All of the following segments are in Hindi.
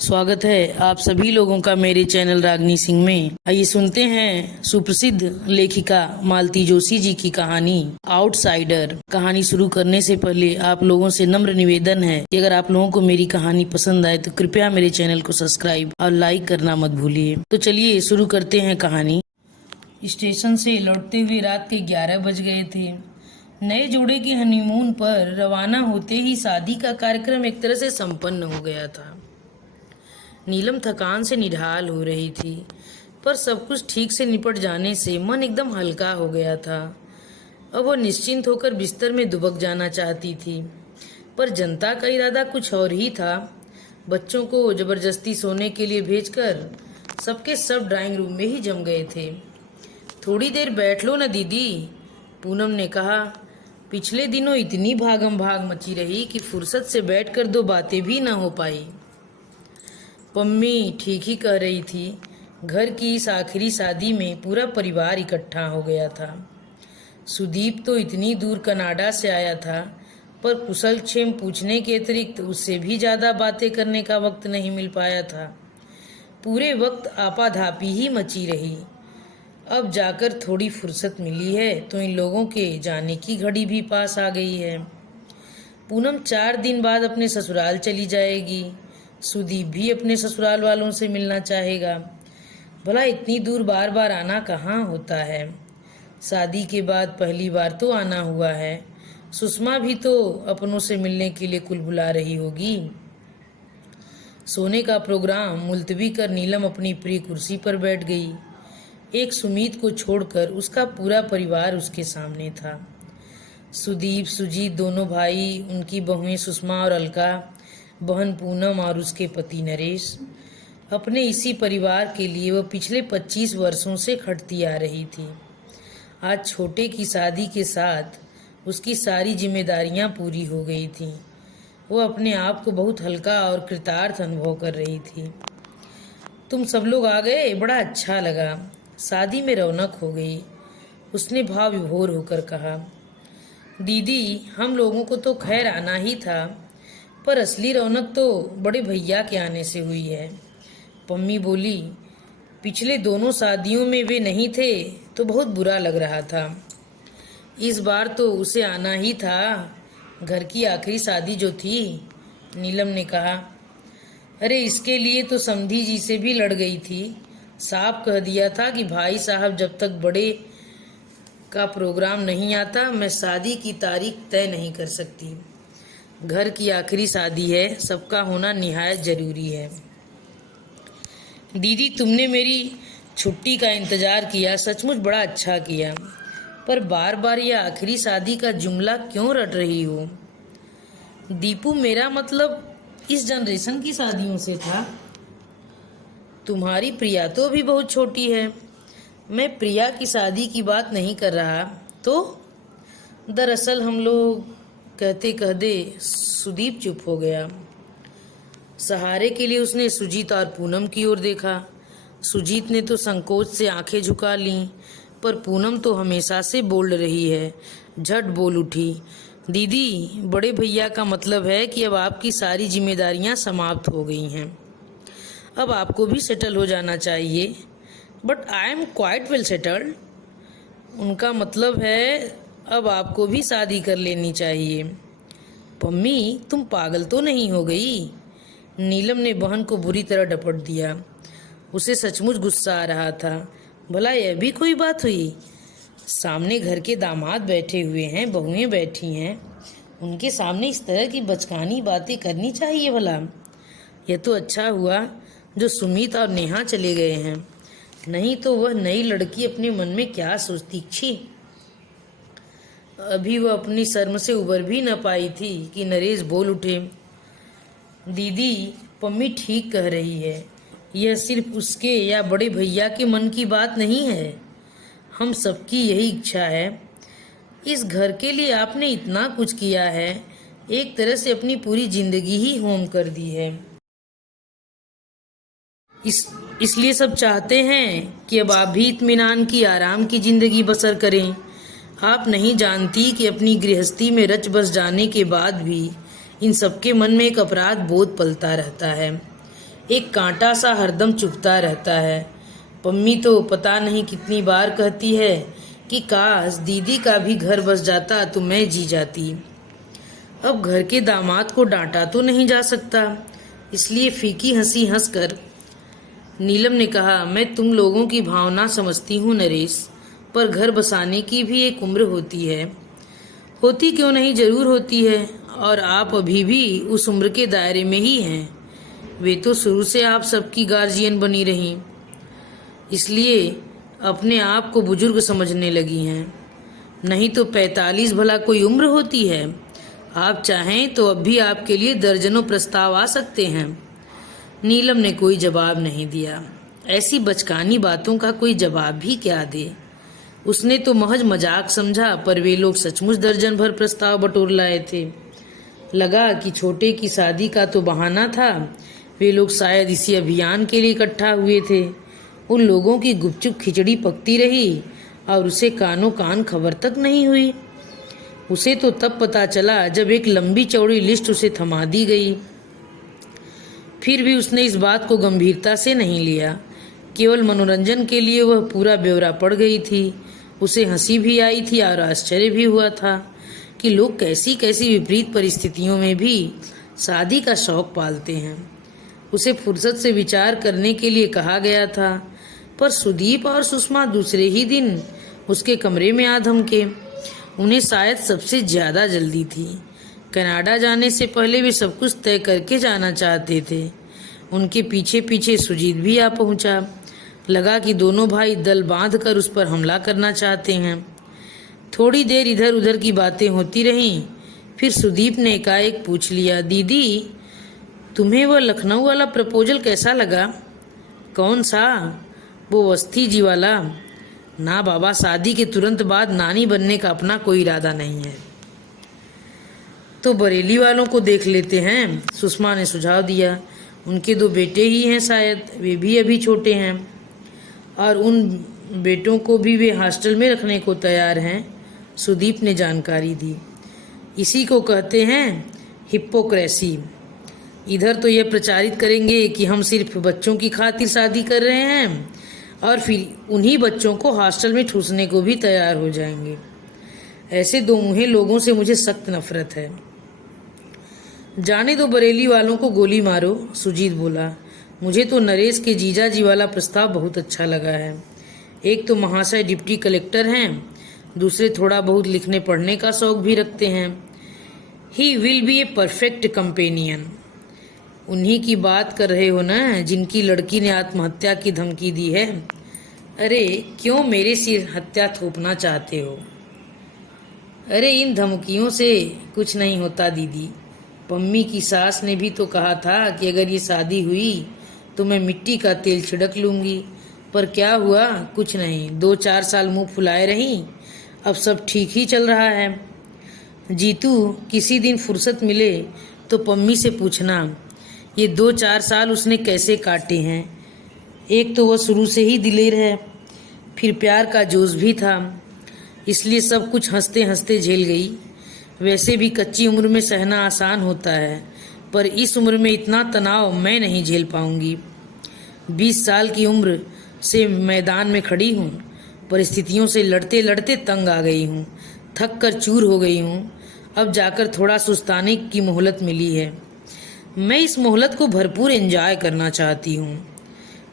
स्वागत है आप सभी लोगों का मेरे चैनल रागनी सिंह में। आइए सुनते हैं सुप्रसिद्ध लेखिका मालती जोशी जी की कहानी आउटसाइडर। कहानी शुरू करने से पहले आप लोगों से नम्र निवेदन है कि अगर आप लोगों को मेरी कहानी पसंद आए तो कृपया मेरे चैनल को सब्सक्राइब और लाइक करना मत भूलिए। तो चलिए शुरू करते हैं कहानी। स्टेशन से लौटते हुए रात के 11 बज गए थे। नए जोड़े के हनीमून पर रवाना होते ही शादी का कार्यक्रम एक तरह से संपन्न हो गया था। नीलम थकान से निढाल हो रही थी, पर सब कुछ ठीक से निपट जाने से मन एकदम हल्का हो गया था। अब वह निश्चिंत होकर बिस्तर में दुबक जाना चाहती थी, पर जनता का इरादा कुछ और ही था। बच्चों को जबरदस्ती सोने के लिए भेजकर सबके सब ड्राइंग रूम में ही जम गए थे। थोड़ी देर बैठ लो न दीदी, पूनम ने कहा। पिछले दिनों इतनी भागम भाग मची रही कि फुर्सत से बैठकर दो बातें भी न हो पाई। पम्मी ठीक ही कह रही थी। घर की इस आखिरी शादी में पूरा परिवार इकट्ठा हो गया था। सुदीप तो इतनी दूर कनाडा से आया था, पर कुशल क्षेम पूछने के अतिरिक्त उससे भी ज़्यादा बातें करने का वक्त नहीं मिल पाया था। पूरे वक्त आपाधापी ही मची रही। अब जाकर थोड़ी फुर्सत मिली है तो इन लोगों के जाने की घड़ी भी पास आ गई है। पूनम 4 दिन बाद अपने ससुराल चली जाएगी। सुदीप भी अपने ससुराल वालों से मिलना चाहेगा। भला इतनी दूर बार बार आना कहाँ होता है। शादी के बाद पहली बार तो आना हुआ है। सुषमा भी तो अपनों से मिलने के लिए कुल बुला रही होगी। सोने का प्रोग्राम मुलतवी कर नीलम अपनी प्रिय कुर्सी पर बैठ गई। एक सुमीत को छोड़कर उसका पूरा परिवार उसके सामने था। सुदीप, सुजीत दोनों भाई, उनकी बहुएं सुषमा और अलका, बहन पूनम और उसके पति नरेश। अपने इसी परिवार के लिए वह पिछले 25 वर्षों से खटती आ रही थी। आज छोटे की शादी के साथ उसकी सारी जिम्मेदारियां पूरी हो गई थीं। वह अपने आप को बहुत हल्का और कृतार्थ अनुभव कर रही थी। तुम सब लोग आ गए, बड़ा अच्छा लगा। शादी में रौनक हो गई, उसने भाव विभोर होकर कहा। दीदी, हम लोगों को तो खैर आना ही था, पर असली रौनक तो बड़े भैया के आने से हुई है। पम्मी बोली। पिछले दोनों शादियों में वे नहीं थे तो बहुत बुरा लग रहा था। इस बार तो उसे आना ही था, घर की आखिरी शादी जो थी, नीलम ने कहा। अरे इसके लिए तो समधी जी से भी लड़ गई थी। साफ कह दिया था कि भाई साहब जब तक बड़े का प्रोग्राम नहीं आता मैं शादी की तारीख तय नहीं कर सकती। घर की आखिरी शादी है, सबका होना निहायत जरूरी है। दीदी, तुमने मेरी छुट्टी का इंतज़ार किया, सचमुच बड़ा अच्छा किया, पर बार बार यह आखिरी शादी का जुमला क्यों रट रही हो? दीपू, मेरा मतलब इस जनरेशन की शादियों से था। तुम्हारी प्रिया तो अभी बहुत छोटी है। मैं प्रिया की शादी की बात नहीं कर रहा। तो दरअसल हम लोग कहते कहते सुदीप चुप हो गया। सहारे के लिए उसने सुजीत और पूनम की ओर देखा। सुजीत ने तो संकोच से आंखें झुका लीं, पर पूनम तो हमेशा से बोल रही है। झट बोल उठी। दीदी, बड़े भैया का मतलब है कि अब आपकी सारी जिम्मेदारियां समाप्त हो गई हैं। अब आपको भी सेटल हो जाना चाहिए। But I am quite well settled. उनका मतलब है अब आपको भी शादी कर लेनी चाहिए। पम्मी, तुम पागल तो नहीं हो गई? नीलम ने बहन को बुरी तरह डपट दिया। उसे सचमुच गुस्सा आ रहा था। भला यह भी कोई बात हुई? सामने घर के दामाद बैठे हुए हैं, बहुएं बैठी हैं, उनके सामने इस तरह की बचकानी बातें करनी चाहिए भला? यह तो अच्छा हुआ जो सुमित और नेहा चले गए हैं, नहीं तो वह नई लड़की अपने मन में क्या सोचती। छी, अभी वह अपनी शर्म से उबर भी न पाई थी कि नरेश बोल उठे। दीदी, पम्मी ठीक कह रही है। यह सिर्फ उसके या बड़े भैया के मन की बात नहीं है, हम सबकी यही इच्छा है। इस घर के लिए आपने इतना कुछ किया है, एक तरह से अपनी पूरी जिंदगी ही होम कर दी है। इसलिए सब चाहते हैं कि अब आप भी इत्मीनान की, आराम की जिंदगी बसर करें। आप नहीं जानती कि अपनी गृहस्थी में रच बस जाने के बाद भी इन सबके मन में एक अपराध बोध पलता रहता है। एक कांटा सा हरदम चुभता रहता है। पम्मी तो पता नहीं कितनी बार कहती है कि काश दीदी का भी घर बस जाता तो मैं जी जाती। अब घर के दामाद को डांटा तो नहीं जा सकता, इसलिए फीकी हंसी हंसकर नीलम ने कहा, मैं तुम लोगों की भावना समझती हूँ नरेश, पर घर बसाने की भी एक उम्र होती है। होती क्यों नहीं, जरूर होती है, और आप अभी भी उस उम्र के दायरे में ही हैं। वे तो शुरू से आप सबकी गार्जियन बनी रहीं, इसलिए अपने आप को बुजुर्ग समझने लगी हैं। नहीं तो 45 भला कोई उम्र होती है? आप चाहें तो अब भी आपके लिए दर्जनों प्रस्ताव आ सकते हैं। नीलम ने कोई जवाब नहीं दिया। ऐसी बचकानी बातों का कोई जवाब भी क्या दे। उसने तो महज मजाक समझा, पर वे लोग सचमुच दर्जन भर प्रस्ताव बटोर लाए थे। लगा कि छोटे की शादी का तो बहाना था, वे लोग शायद इसी अभियान के लिए इकट्ठा हुए थे। उन लोगों की गुपचुप खिचड़ी पकती रही और उसे कानों कान खबर तक नहीं हुई। उसे तो तब पता चला जब एक लंबी चौड़ी लिस्ट उसे थमा दी गई। फिर भी उसने इस बात को गंभीरता से नहीं लिया। केवल मनोरंजन के लिए वह पूरा ब्यौरा पढ़ गई थी। उसे हंसी भी आई थी और आश्चर्य भी हुआ था कि लोग कैसी कैसी विपरीत परिस्थितियों में भी शादी का शौक पालते हैं। उसे फुर्सत से विचार करने के लिए कहा गया था, पर सुदीप और सुषमा दूसरे ही दिन उसके कमरे में आ धमके। उन्हें शायद सबसे ज्यादा जल्दी थी। कनाडा जाने से पहले वे सब कुछ तय करके जाना चाहते थे। उनके पीछे पीछे सुजीत भी आ पहुंचा। लगा कि दोनों भाई दल बांध कर उस पर हमला करना चाहते हैं। थोड़ी देर इधर उधर की बातें होती रहीं। फिर सुदीप ने एकाएक पूछ लिया, दीदी तुम्हें वह लखनऊ वाला प्रपोजल कैसा लगा? कौन सा? वो वस्ती जी वाला? ना बाबा, शादी के तुरंत बाद नानी बनने का अपना कोई इरादा नहीं है। तो बरेली वालों को देख लेते हैं, सुषमा ने सुझाव दिया। उनके 2 बेटे ही हैं शायद, वे भी अभी छोटे हैं, और उन बेटों को भी वे हॉस्टल में रखने को तैयार हैं। सुदीप ने जानकारी दी। इसी को कहते हैं हिप्पोक्रेसी। इधर तो ये प्रचारित करेंगे कि हम सिर्फ बच्चों की खातिर शादी कर रहे हैं, और फिर उन्हीं बच्चों को हॉस्टल में ठूसने को भी तैयार हो जाएंगे। ऐसे 2 मुँहे लोगों से मुझे सख्त नफरत है। जाने दो, बरेली वालों को गोली मारो, सुजीत बोला। मुझे तो नरेश के जीजा जी वाला प्रस्ताव बहुत अच्छा लगा है। एक तो महाशय डिप्टी कलेक्टर हैं, दूसरे थोड़ा बहुत लिखने पढ़ने का शौक भी रखते हैं। He will be a perfect companion. उन्हीं की बात कर रहे हो ना, जिनकी लड़की ने आत्महत्या की धमकी दी है? अरे क्यों मेरे सिर हत्या थोपना चाहते हो? अरे इन धमकियों से कुछ नहीं होता दीदी। पम्मी की सास ने भी तो कहा था कि अगर ये शादी हुई तो मैं मिट्टी का तेल छिड़क लूँगी, पर क्या हुआ? कुछ नहीं। 2-4 साल मुंह फुलाए रही, अब सब ठीक ही चल रहा है। जीतू, किसी दिन फुर्सत मिले तो पम्मी से पूछना ये 2-4 साल उसने कैसे काटे हैं। एक तो वह शुरू से ही दिलेर है, फिर प्यार का जोश भी था, इसलिए सब कुछ हंसते हंसते झेल गई। वैसे भी कच्ची उम्र में सहना आसान होता है, पर इस उम्र में इतना तनाव मैं नहीं झेल पाऊंगी। 20 साल की उम्र से मैदान में खड़ी हूँ, परिस्थितियों से लड़ते लड़ते तंग आ गई हूँ, थक कर चूर हो गई हूँ। अब जाकर थोड़ा सुस्ताने की मोहलत मिली है। मैं इस मोहलत को भरपूर एंजॉय करना चाहती हूँ।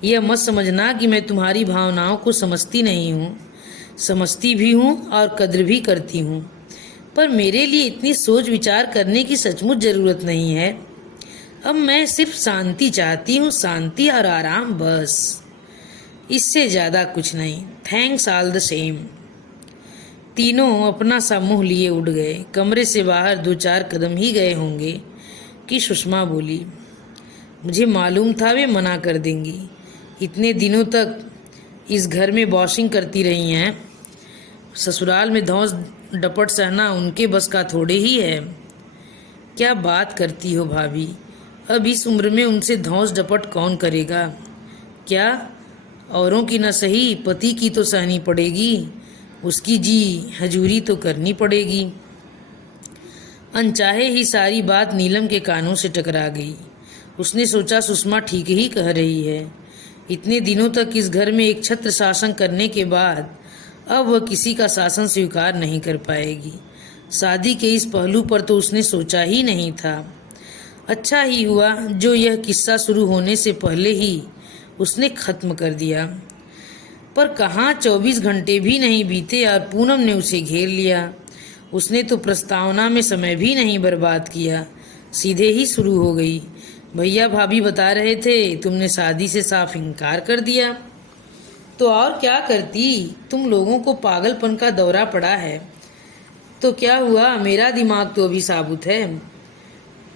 यह मत समझना कि मैं तुम्हारी भावनाओं को समझती नहीं हूँ, समझती भी हूँ और कद्र भी करती हूँ, पर मेरे लिए इतनी सोच विचार करने की सचमुच ज़रूरत नहीं है। अब मैं सिर्फ शांति चाहती हूँ, शांति और आराम, बस, इससे ज़्यादा कुछ नहीं। Thanks all the same. तीनों अपना सा मुँह लिए उड़ गए। कमरे से बाहर 2-4 कदम ही गए होंगे कि सुषमा बोली, मुझे मालूम था वे मना कर देंगी। इतने दिनों तक इस घर में बॉसिंग करती रही हैं, ससुराल में धौंस डपट सहना उनके बस का थोड़े ही है। क्या बात करती हो भाभी, अब इस उम्र में उनसे धौंस डपट कौन करेगा? क्या औरों की न सही, पति की तो सहनी पड़ेगी, उसकी जी हजूरी तो करनी पड़ेगी। अनचाहे ही सारी बात नीलम के कानों से टकरा गई। उसने सोचा सुषमा ठीक ही कह रही है। इतने दिनों तक इस घर में एक छत्र शासन करने के बाद अब वह किसी का शासन स्वीकार नहीं कर पाएगी। शादी के इस पहलू पर तो उसने सोचा ही नहीं था। अच्छा ही हुआ जो यह किस्सा शुरू होने से पहले ही उसने खत्म कर दिया। पर कहाँ 24 घंटे भी नहीं बीते और पूनम ने उसे घेर लिया। उसने तो प्रस्तावना में समय भी नहीं बर्बाद किया, सीधे ही शुरू हो गई। भैया भाभी बता रहे थे तुमने शादी से साफ इनकार कर दिया। तो और क्या करती, तुम लोगों को पागलपन का दौरा पड़ा है। तो क्या हुआ, मेरा दिमाग तो अभी साबुत है।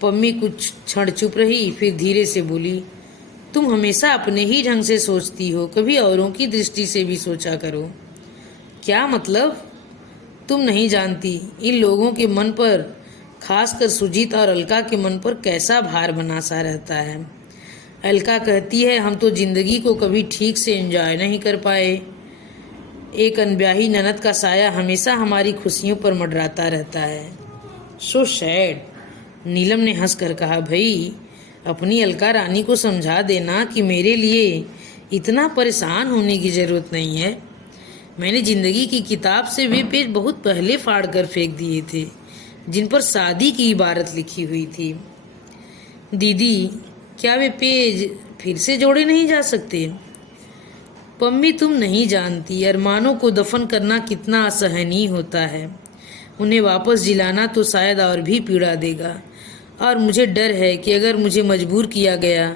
पम्मी कुछ क्षण चुप रही, फिर धीरे से बोली, तुम हमेशा अपने ही ढंग से सोचती हो, कभी औरों की दृष्टि से भी सोचा करो। क्या मतलब? तुम नहीं जानती इन लोगों के मन पर, खासकर सुजीत और अलका के मन पर कैसा भार बना सा रहता है। अलका कहती है हम तो जिंदगी को कभी ठीक से एंजॉय नहीं कर पाए। एक अनब्याही ननद का साया हमेशा हमारी खुशियों पर मंडराता रहता है। So sad. नीलम ने हंसकर कहा, भाई अपनी अलका रानी को समझा देना कि मेरे लिए इतना परेशान होने की जरूरत नहीं है। मैंने जिंदगी की किताब से वे पेज बहुत पहले फाड़ कर फेंक दिए थे जिन पर शादी की इबारत लिखी हुई थी। दीदी, क्या वे पेज फिर से जोड़े नहीं जा सकते? पम्मी, तुम नहीं जानती अरमानों को दफन करना कितना असहनीय होता है। उन्हें वापस जिलाना तो शायद और भी पीड़ा देगा। और मुझे डर है कि अगर मुझे मजबूर किया गया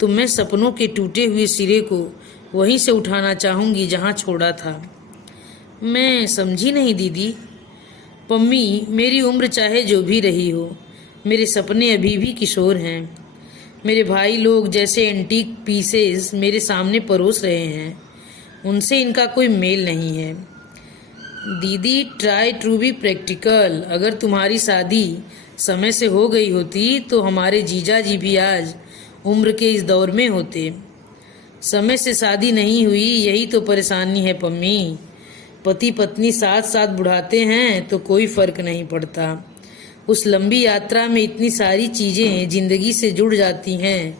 तो मैं सपनों के टूटे हुए सिरे को वहीं से उठाना चाहूँगी जहाँ छोड़ा था। मैं समझी नहीं दीदी। पम्मी, मेरी उम्र चाहे जो भी रही हो, मेरे सपने अभी भी किशोर हैं। मेरे भाई लोग जैसे एंटीक पीसेस मेरे सामने परोस रहे हैं, उनसे इनका कोई मेल नहीं है। दीदी, ट्राई टू बी प्रैक्टिकल। अगर तुम्हारी शादी समय से हो गई होती तो हमारे जीजा जी भी आज उम्र के इस दौर में होते। समय से शादी नहीं हुई, यही तो परेशानी है पम्मी। पति पत्नी साथ साथ बुढ़ाते हैं तो कोई फर्क नहीं पड़ता। उस लंबी यात्रा में इतनी सारी चीज़ें जिंदगी से जुड़ जाती हैं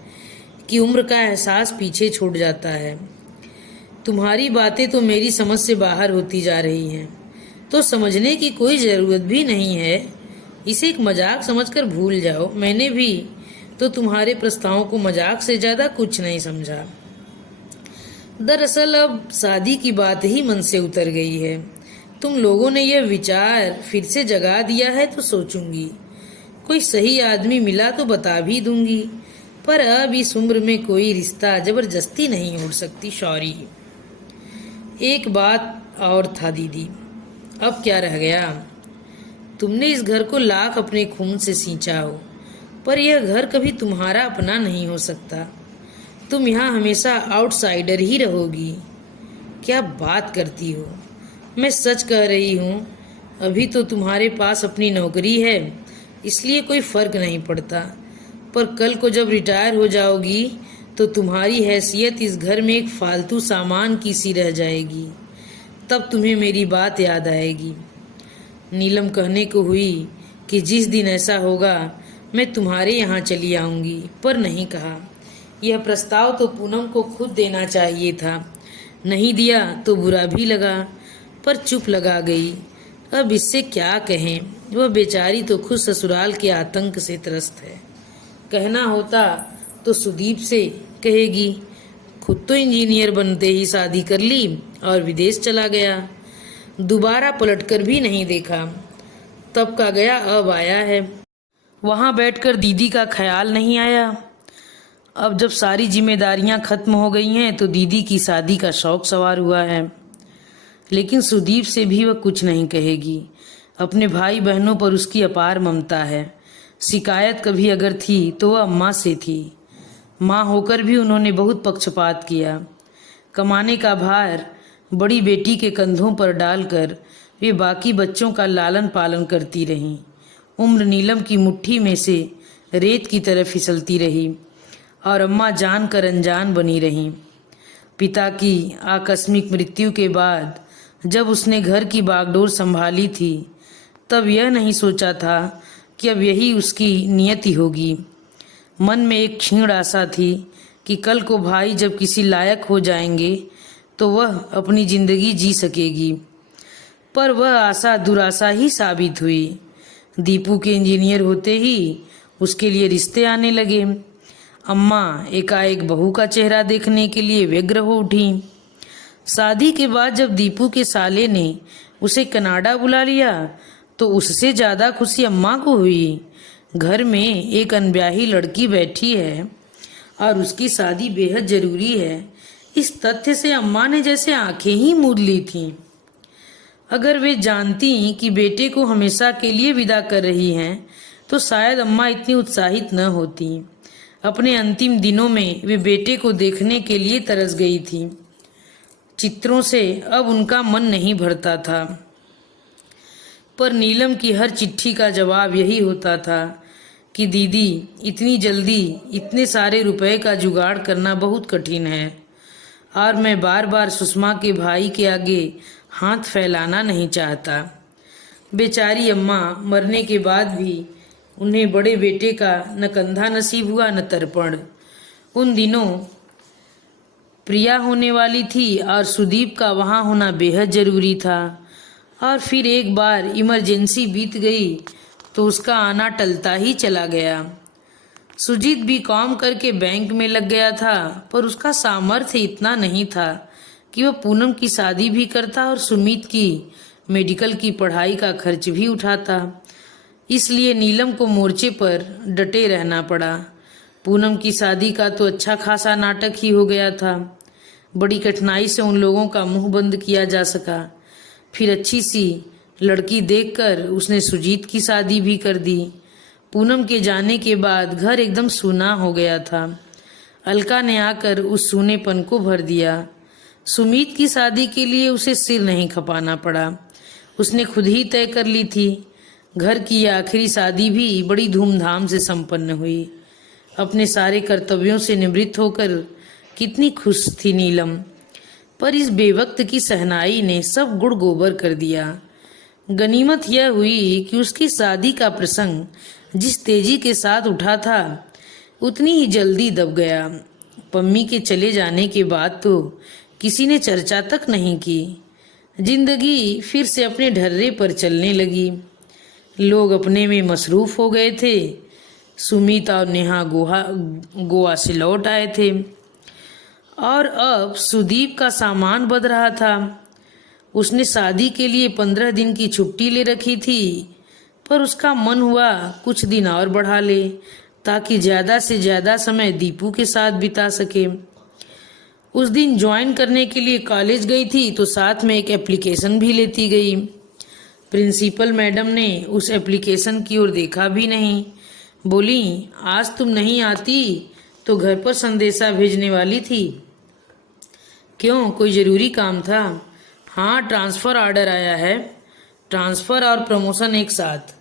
कि उम्र का एहसास पीछे छूट जाता है। तुम्हारी बातें तो मेरी समझ से बाहर होती जा रही हैं, तो समझने की कोई ज़रूरत भी नहीं है। इसे एक मजाक समझकर भूल जाओ। मैंने भी तो तुम्हारे प्रस्तावों को मजाक से ज़्यादा कुछ नहीं समझा। दरअसल अब शादी की बात ही मन से उतर गई है। तुम लोगों ने यह विचार फिर से जगा दिया है तो सोचूंगी। कोई सही आदमी मिला तो बता भी दूंगी, पर अब इस उम्र में कोई रिश्ता जबरदस्ती नहीं उड़ सकती। सॉरी। एक बात और था दीदी, अब क्या रह गया? तुमने इस घर को लाख अपने खून से सींचा हो, पर यह घर कभी तुम्हारा अपना नहीं हो सकता। तुम यहाँ हमेशा आउटसाइडर ही रहोगी। क्या बात करती हो? मैं सच कह रही हूँ। अभी तो तुम्हारे पास अपनी नौकरी है, इसलिए कोई फर्क नहीं पड़ता, पर कल को जब रिटायर हो जाओगी तो तुम्हारी हैसियत इस घर में एक फालतू सामान की सी रह जाएगी। तब तुम्हें मेरी बात याद आएगी। नीलम कहने को हुई कि जिस दिन ऐसा होगा मैं तुम्हारे यहाँ चली आऊँगी, पर नहीं कहा। यह प्रस्ताव तो पूनम को खुद देना चाहिए था। नहीं दिया तो बुरा भी लगा, पर चुप लगा गई। अब इससे क्या कहें, वह बेचारी तो खुद ससुराल के आतंक से त्रस्त है। कहना होता तो सुदीप से कहेगी, खुद तो इंजीनियर बनते ही शादी कर ली और विदेश चला गया, दोबारा पलटकर भी नहीं देखा। तब का गया अब आया है। वहाँ बैठकर दीदी का ख्याल नहीं आया। अब जब सारी जिम्मेदारियां खत्म हो गई हैं तो दीदी की शादी का शौक सवार हुआ है। लेकिन सुदीप से भी वह कुछ नहीं कहेगी। अपने भाई बहनों पर उसकी अपार ममता है। शिकायत कभी अगर थी तो वह अम्मा से थी। माँ होकर भी उन्होंने बहुत पक्षपात किया। कमाने का भार बड़ी बेटी के कंधों पर डालकर वे बाकी बच्चों का लालन पालन करती रहीं। उम्र नीलम की मुट्ठी में से रेत की तरह फिसलती रही और अम्मा जान कर अनजान बनी रहीं। पिता की आकस्मिक मृत्यु के बाद जब उसने घर की बागडोर संभाली थी, तब यह नहीं सोचा था कि अब यही उसकी नियति होगी। मन में एक क्षीण आशा थी कि कल को भाई जब किसी लायक हो जाएंगे तो वह अपनी जिंदगी जी सकेगी, पर वह आशा दुराशा ही साबित हुई। दीपू के इंजीनियर होते ही उसके लिए रिश्ते आने लगे। अम्मा एकाएक बहू का चेहरा देखने के लिए व्यग्र हो उठी। शादी के बाद जब दीपू के साले ने उसे कनाडा बुला लिया तो उससे ज़्यादा खुशी अम्मा को हुई। घर में एक अनब्याही लड़की बैठी है और उसकी शादी बेहद ज़रूरी है, इस तथ्य से अम्मा ने जैसे आंखें ही मूंद ली थीं। अगर वे जानती कि बेटे को हमेशा के लिए विदा कर रही हैं तो शायद अम्मा इतनी उत्साहित न होती। अपने अंतिम दिनों में वे बेटे को देखने के लिए तरस गई थी। चित्रों से अब उनका मन नहीं भरता था, पर नीलम की हर चिट्ठी का जवाब यही होता था कि दीदी इतनी जल्दी इतने सारे रुपए का जुगाड़ करना बहुत कठिन है और मैं बार बार सुषमा के भाई के आगे हाथ फैलाना नहीं चाहता। बेचारी अम्मा मरने के बाद भी उन्हें बड़े बेटे का न कंधा नसीब हुआ न तर्पण। उन दिनों प्रिया होने वाली थी और सुदीप का वहाँ होना बेहद ज़रूरी था, और फिर एक बार इमरजेंसी बीत गई तो उसका आना टलता ही चला गया। सुजीत भी काम करके बैंक में लग गया था, पर उसका सामर्थ्य इतना नहीं था कि वह पूनम की शादी भी करता और सुमित की मेडिकल की पढ़ाई का खर्च भी उठाता। इसलिए नीलम को मोर्चे पर डटे रहना पड़ा। पूनम की शादी का तो अच्छा खासा नाटक ही हो गया था। बड़ी कठिनाई से उन लोगों का मुंह बंद किया जा सका। फिर अच्छी सी लड़की देखकर उसने सुजीत की शादी भी कर दी। पूनम के जाने के बाद घर एकदम सूना हो गया था। अलका ने आकर उस सूनेपन को भर दिया। सुमित की शादी के लिए उसे सिर नहीं खपाना पड़ा, उसने खुद ही तय कर ली थी। घर की यह आखिरी शादी भी बड़ी धूमधाम से संपन्न हुई। अपने सारे कर्तव्यों से निवृत्त होकर कितनी खुश थी नीलम, पर इस बेवक्त की सहनाई ने सब गुड़ गोबर कर दिया। गनीमत यह हुई कि उसकी शादी का प्रसंग जिस तेजी के साथ उठा था उतनी ही जल्दी दब गया। पम्मी के चले जाने के बाद तो किसी ने चर्चा तक नहीं की। जिंदगी फिर से अपने ढर्रे पर चलने लगी। लोग अपने में मसरूफ हो गए थे। सुमित और नेहा गोवा से लौट आए थे और अब सुदीप का सामान बंध रहा था। उसने शादी के लिए 15 दिन की छुट्टी ले रखी थी, पर उसका मन हुआ कुछ दिन और बढ़ा ले ताकि ज़्यादा से ज़्यादा समय दीपू के साथ बिता सके। उस दिन ज्वाइन करने के लिए कॉलेज गई थी तो साथ में एक एप्लीकेशन भी लेती गई। प्रिंसिपल मैडम ने उस एप्लीकेशन की ओर देखा भी नहीं। बोली, आज तुम नहीं आती तो घर पर संदेशा भेजने वाली थी। क्यों, कोई ज़रूरी काम था? हाँ, ट्रांसफ़र ऑर्डर आया है। ट्रांसफ़र और प्रमोशन एक साथ।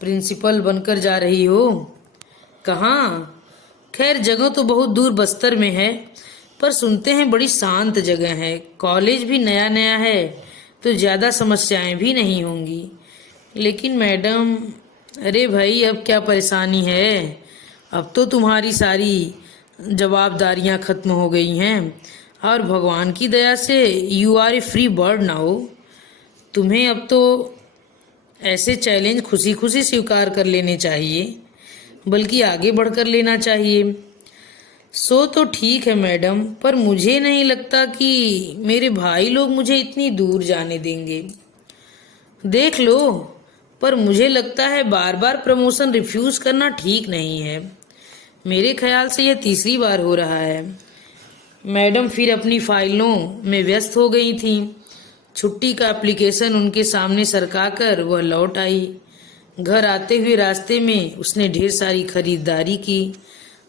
प्रिंसिपल बनकर जा रही हो? कहाँ? खैर, जगह तो बहुत दूर बस्तर में है, पर सुनते हैं बड़ी शांत जगह है। कॉलेज भी नया नया है तो ज़्यादा समस्याएं भी नहीं होंगी। लेकिन मैडम, अरे भाई, अब क्या परेशानी है? अब तो तुम्हारी सारी जवाबदारियां खत्म हो गई हैं और भगवान की दया से you are a free bird now. तुम्हें अब तो ऐसे चैलेंज खुशी खुशी स्वीकार कर लेने चाहिए, बल्कि आगे बढ़कर लेना चाहिए। सो तो ठीक है मैडम, पर मुझे नहीं लगता कि मेरे भाई लोग मुझे इतनी दूर जाने देंगे। देख लो, पर मुझे लगता है बार बार प्रमोशन रिफ्यूज़ करना ठीक नहीं है। मेरे ख्याल से यह तीसरी बार हो रहा है। मैडम फिर अपनी फाइलों में व्यस्त हो गई थी। छुट्टी का एप्लीकेशन उनके सामने सरकाकर वह लौट आई। घर आते हुए रास्ते में उसने ढेर सारी खरीदारी की।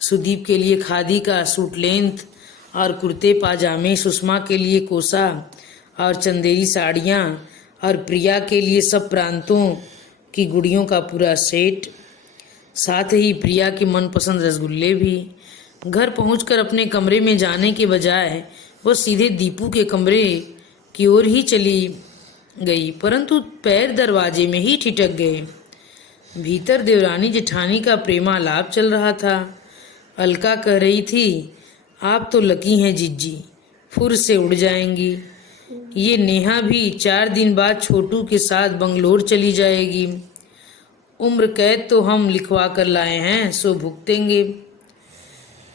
सुदीप के लिए खादी का सूट लेंथ और कुर्ते पाजामे, सुषमा के लिए कोसा और चंदेरी साड़ियाँ, और प्रिया के लिए सब प्रांतों की गुड़ियों का पूरा सेट, साथ ही प्रिया के मनपसंद रसगुल्ले भी। घर पहुंचकर अपने कमरे में जाने के बजाय वह सीधे दीपू के कमरे की ओर ही चली गई, परंतु पैर दरवाजे में ही ठिठक गए। भीतर देवरानी जेठानी का प्रेमालाप चल रहा था। अलका कह रही थी, आप तो लकी हैं जिज्जी, फुर से उड़ जाएंगी। ये नेहा भी 4 दिन बाद छोटू के साथ बंगलोर चली जाएगी। उम्र कैद तो हम लिखवा कर लाए हैं, सो भुगतेंगे।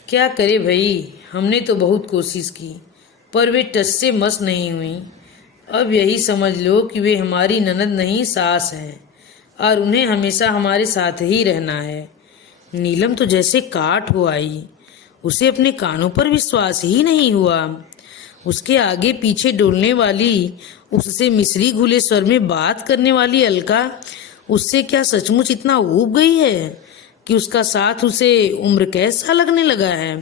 क्या करे भाई, हमने तो बहुत कोशिश की, पर वे टस से मस नहीं हुई। अब यही समझ लो कि वे हमारी ननद नहीं सास है, और उन्हें हमेशा हमारे साथ ही रहना है। नीलम तो जैसे काठ हो आई, उसे अपने कानों पर विश्वास ही नहीं हुआ। उसके आगे पीछे डोलने वाली, उससे मिश्री घुले स्वर में बात करने वाली अलका उससे क्या सचमुच इतना ऊब गई है कि उसका साथ उसे उम्र कैद सा लगने लगा है।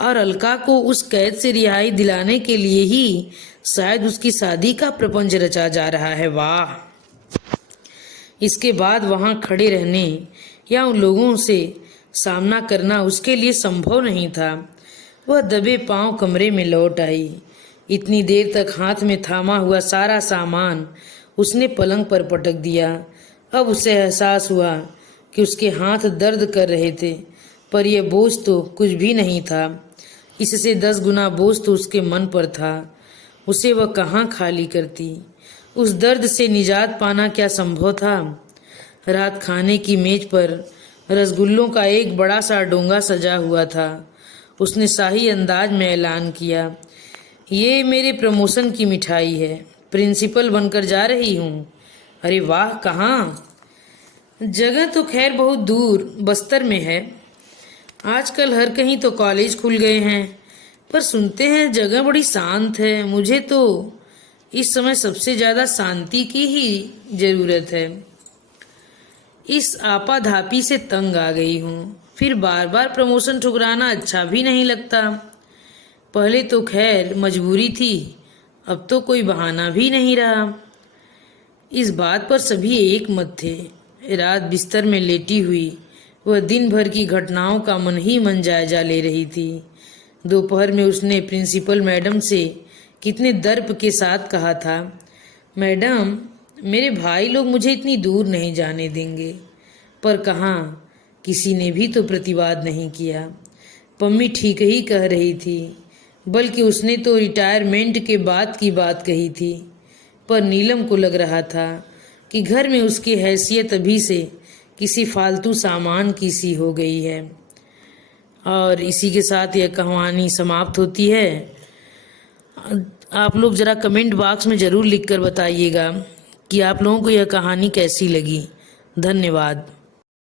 और अलका को उस कैद से रिहाई दिलाने के लिए ही शायद उसकी शादी का प्रपंच रचा जा रहा है। वाह! इसके बाद वहां खड़े रहने या उन लोगों से सामना करना उसके लिए संभव नहीं था। वह दबे पांव कमरे में लौट आई। इतनी देर तक हाथ में थामा हुआ सारा सामान उसने पलंग पर पटक दिया। अब उसे एहसास हुआ कि उसके हाथ दर्द कर रहे थे, पर यह बोझ तो कुछ भी नहीं था। इससे 10 गुना बोझ तो उसके मन पर था। उसे वह कहाँ खाली करती। उस दर्द से निजात पाना क्या संभव था। रात खाने की मेज पर रसगुल्लों का एक बड़ा सा डोंगा सजा हुआ था। उसने शाही अंदाज में ऐलान किया, ये मेरे प्रमोशन की मिठाई है, प्रिंसिपल बनकर जा रही हूँ। अरे वाह! कहाँ? जगह तो खैर बहुत दूर बस्तर में है। आजकल हर कहीं तो कॉलेज खुल गए हैं, पर सुनते हैं जगह बड़ी शांत है। मुझे तो इस समय सबसे ज़्यादा शांति की ही ज़रूरत है। इस आपाधापी से तंग आ गई हूँ। फिर बार बार प्रमोशन ठुकराना अच्छा भी नहीं लगता। पहले तो खैर मजबूरी थी, अब तो कोई बहाना भी नहीं रहा। इस बात पर सभी एक मत थे। रात बिस्तर में लेटी हुई वह दिन भर की घटनाओं का मन ही मन जायजा ले रही थी। दोपहर में उसने प्रिंसिपल मैडम से कितने दर्प के साथ कहा था, मैडम, मेरे भाई लोग मुझे इतनी दूर नहीं जाने देंगे। पर कहाँ, किसी ने भी तो प्रतिवाद नहीं किया। पम्मी ठीक ही कह रही थी, बल्कि उसने तो रिटायरमेंट के बाद की बात कही थी। पर नीलम को लग रहा था कि घर में उसकी हैसियत अभी से किसी फालतू सामान की सी हो गई है। और इसी के साथ यह कहानी समाप्त होती है। आप लोग ज़रा कमेंट बॉक्स में ज़रूर लिख कर बताइएगा कि आप लोगों को यह कहानी कैसी लगी। धन्यवाद।